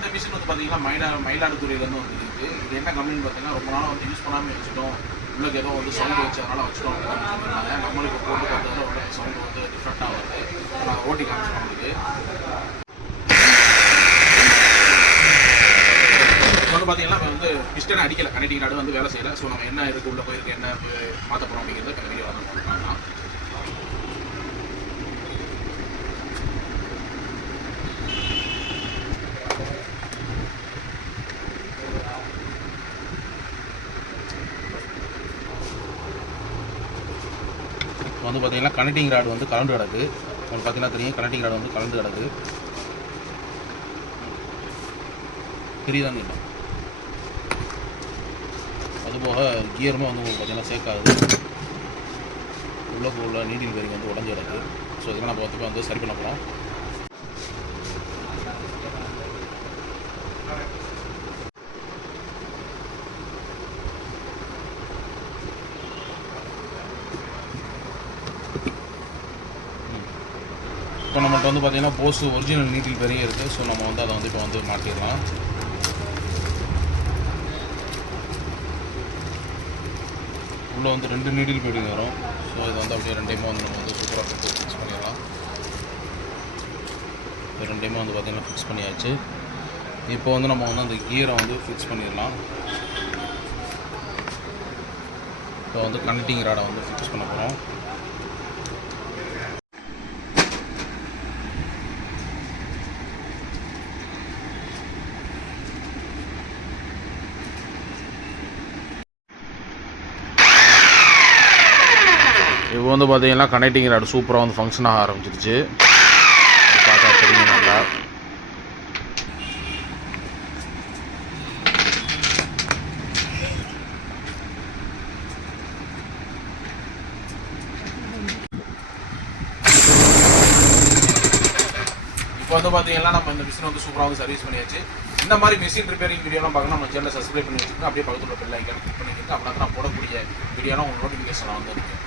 இந்த மிஷின் வந்து பார்த்தீங்கன்னா மயிலாடுதுறையிலேருந்து வந்து இருக்குது. இது என்ன கம்பெனின்னு பார்த்தீங்கன்னா ரொம்ப நாளாக வந்து யூஸ் பண்ணாமல் வச்சுட்டோம், உள்ளுக்கு ஏதோ வந்து சவுண்டு வச்சதுனால வச்சுட்டோம் அப்படின்னு சொல்லியிருந்தாங்க. நம்மளுக்கு போட்டு பார்த்ததில் உள்ள சவுண்டு வந்து டிஃப்ரெண்ட்டாக வருது. நான் ஓட்டி காமிச்சிட்டோம் உங்களுக்கு. இப்போ வந்து பார்த்தீங்கன்னா வந்து பிஸ்டனை அடிக்கலை, கனெக்டிங் ராடு வந்து வேலை செய்யலை. ஸோ நம்ம என்ன இருக்குது உள்ளே போயிருக்கு, என்ன மாற்ற போகிறோம் அப்படிங்கிறது வீடியோ வந்து பார்க்கலாம். வந்து பார்த்தீங்கன்னா கனெக்டிங் ராடு வந்து கலந்து கிடக்கு. உங்களுக்கு பார்த்தீங்கன்னா தெரியும், கனெக்டிங் ராடு வந்து கலந்து கிடக்கு. தெரியுதான்னு இல்லை. அதுபோக கியருமே வந்து உங்களுக்கு பார்த்தீங்கன்னா சேர்க்காது. உள்ள நீடில் பேரிங் வந்து உடஞ்சி கிடக்கு. ஸோ இதெல்லாம் நம்ம வந்து சரி பண்ண போகிறோம். இப்போ நம்மகிட்ட வந்து பார்த்தீங்கன்னா போஸ் ஒரிஜினல் நீடில் பெரிய இருக்குது. ஸோ நம்ம வந்து அதை வந்து இப்போ வந்து மாட்டிடலாம். உள்ளே வந்து 2 நீடில் பெயிண்டிங் வரும். ஸோ இது வந்து அப்படியே 2டைமே வந்து நம்ம வந்து சூப்பராக ஃபிக்ஸ் பண்ணிடலாம். இப்போ 2டைமே வந்து பார்த்திங்கன்னா ஃபிக்ஸ் பண்ணியாச்சு. இப்போ வந்து நம்ம வந்து அந்த கியரை வந்து ஃபிக்ஸ் பண்ணிடலாம். இப்போ வந்து கனெக்டிங் ராடை வந்து ஃபிக்ஸ் பண்ண போகிறோம். இப்போ வந்து பார்த்தீங்கன்னா கனெக்டிங் ராடு சூப்பராக வந்து ஃபங்க்ஷன் ஆக ஆரம்பிச்சிருச்சு. பார்த்தா தெரியும் நல்லா. இப்போ வந்து பார்த்தீங்கன்னா நம்ம இந்த மிஷின் வந்து சூப்பராக வந்து சர்வீஸ் பண்ணியாச்சு. இந்த மாதிரி மிஷின் ரிப்பேரிங் வீடியோலாம் பார்க்கணும் நம்ம சேனலை சப்ஸ்கிரைப் பண்ணி வச்சுக்கோங்க. அப்படியே பக்கத்தில் பெல் ஐக்கான கிளிக் பண்ணிக்கிட்டு அப்படின்னா நான் போடக்கூடிய வீடியோலாம் உங்களுக்கு நோட்டிஃபிகேஷன் வந்து இருக்குது.